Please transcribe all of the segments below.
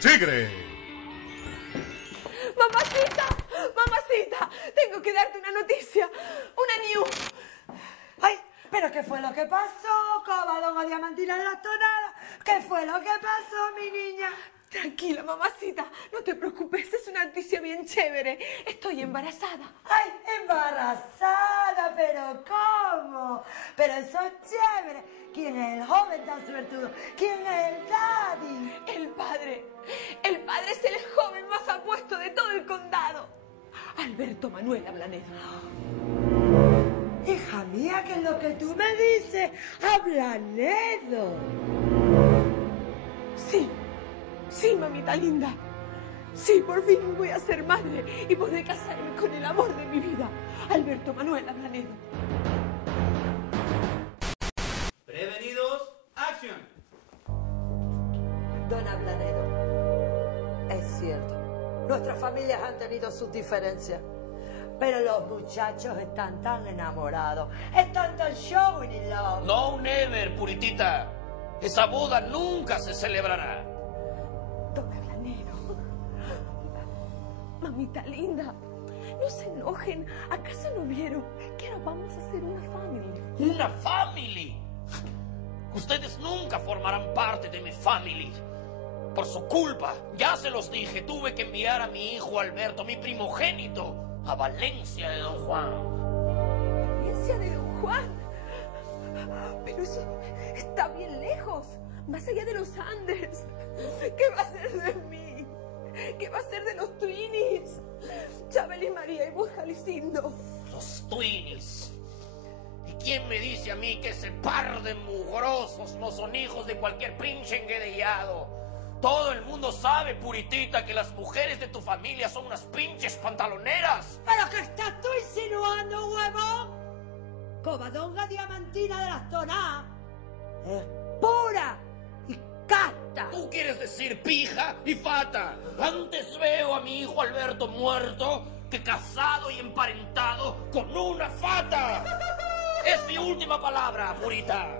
tigre. Mamacita, mamacita, tengo que darte una noticia, una news. ¡Ay! ¿Pero qué fue lo que pasó, Covadonga Diamantina de las Tonadas? ¿Qué fue lo que pasó, mi niña? Tranquila, mamacita, no te preocupes, es una noticia bien chévere. Estoy embarazada. ¡Ay, embarazada! ¿Pero cómo? Pero eso es chévere. ¿Quién es el joven tan suertudo? ¿Quién es el daddy? El padre es el joven más apuesto de todo el condado. Alberto Manuel Ablanedo. Hija mía, ¿qué es lo que tú me dices? Ablanedo. Sí, mamita linda. Sí, por fin voy a ser madre y podré casarme con el amor de mi vida, Alberto Manuel Ablanedo. Prevenidos, acción. Don Ablanedo, es cierto, nuestras familias han tenido sus diferencias, pero los muchachos están tan enamorados, están tan showing in love. No, never, puritita. Esa boda nunca se celebrará. Don Ablanedo, mamita linda, no se enojen. ¿Acaso no vieron que ahora vamos a hacer una family? ¿Una family? Ustedes nunca formarán parte de mi family. Por su culpa, ya se los dije, tuve que enviar a mi hijo Alberto, mi primogénito, a Valencia de Don Juan. Valencia de Don Juan. Pero eso está bien lejos, más allá de los Andes. ¿Qué va a ser de mí? ¿Qué va a ser de los Twinis? Chabel y María y vos, Jalicindo. Los Twinis. ¿Y quién me dice a mí que ese par de mugrosos no son hijos de cualquier pinche enguedellado? Todo el mundo sabe, puritita, que las mujeres de tu familia son unas pinches pantaloneras. ¿Pero qué estás tú insinuando, huevón? Covadonga Diamantina de las Tonadas es pura y casta. ¿Tú quieres decir pija y fata? Antes veo a mi hijo Alberto muerto que casado y emparentado con una fata. Es mi última palabra, purita.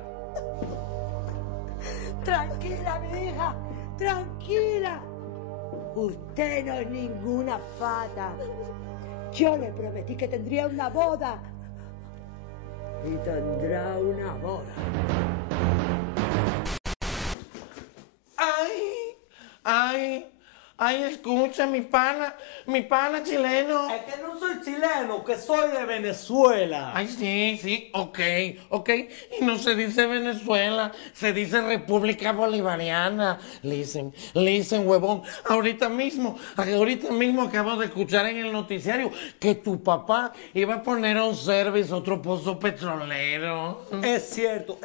Tranquila, mi hija, tranquila. Usted no es ninguna fata. Yo le prometí que tendría una boda. Y tendrá una boda. Ay, escucha, mi pana chileno. Es que no soy chileno, que soy de Venezuela. Ay, sí, ok. Y no se dice Venezuela, se dice República Bolivariana. Listen, huevón. Ahorita mismo acabo de escuchar en el noticiario que tu papá iba a poner on service otro pozo petrolero. Es cierto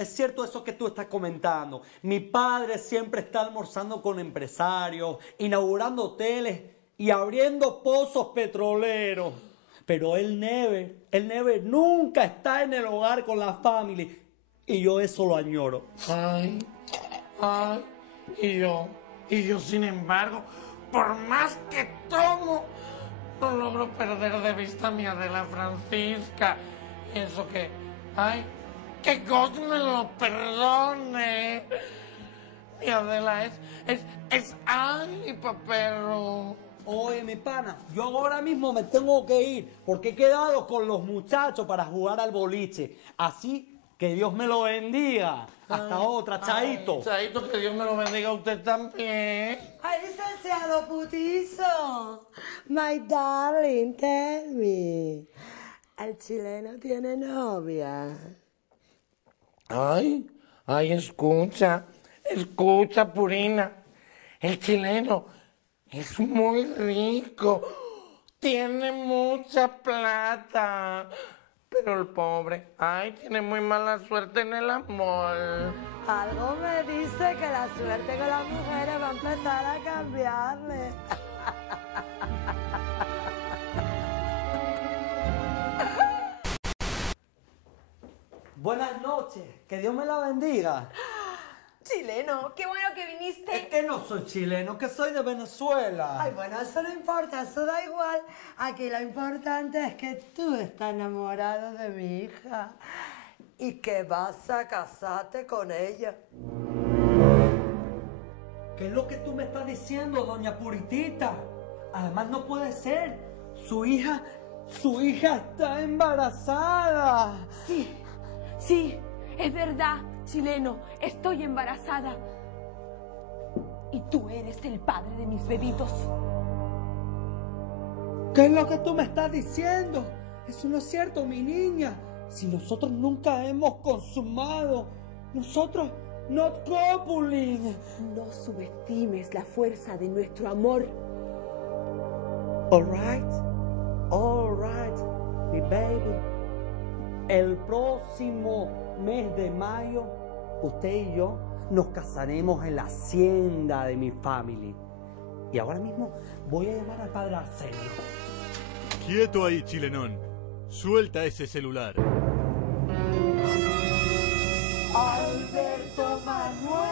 eso que tú estás comentando. Mi padre siempre está almorzando con empresarios, inaugurando hoteles y abriendo pozos petroleros. Pero él never nunca está en el hogar con la familia. Y yo eso lo añoro. Ay, y yo sin embargo, por más que tomo, no logro perder de vista a mi Adela Francisca. Y eso que, que God me lo perdone. Mi Adela es papero. Oye, mi pana, yo ahora mismo me tengo que ir porque he quedado con los muchachos para jugar al boliche. Así que Dios me lo bendiga. Hasta otra, chaito. Chaito, que Dios me lo bendiga a usted también. Ay, licenciado Putizo. My darling, tell me. ¿El chileno tiene novia? Ay, escucha, Purina. El chileno es muy rico, tiene mucha plata, pero el pobre, tiene muy mala suerte en el amor. Algo me dice que la suerte con las mujeres va a empezar a cambiarle. Buenas noches, que Dios me la bendiga. Chileno, qué bueno que viniste. Es que no soy chileno, que soy de Venezuela. Ay, bueno, eso no importa, eso da igual. Aquí lo importante es que tú estás enamorado de mi hija y que vas a casarte con ella. ¿Qué es lo que tú me estás diciendo, doña Puritita? Además no puede ser. Su hija está embarazada. Sí, es verdad, chileno, estoy embarazada. Y tú eres el padre de mis bebitos. ¿Qué es lo que tú me estás diciendo? Eso no es cierto, mi niña. Si nosotros nunca hemos consumado, nosotros not copulin. No subestimes la fuerza de nuestro amor. All right, mi baby. El próximo mes de mayo, usted y yo nos casaremos en la hacienda de mi family. Y ahora mismo voy a llamar al padre Arsenio. Quieto ahí, chilenón. Suelta ese celular. Alberto Manuel.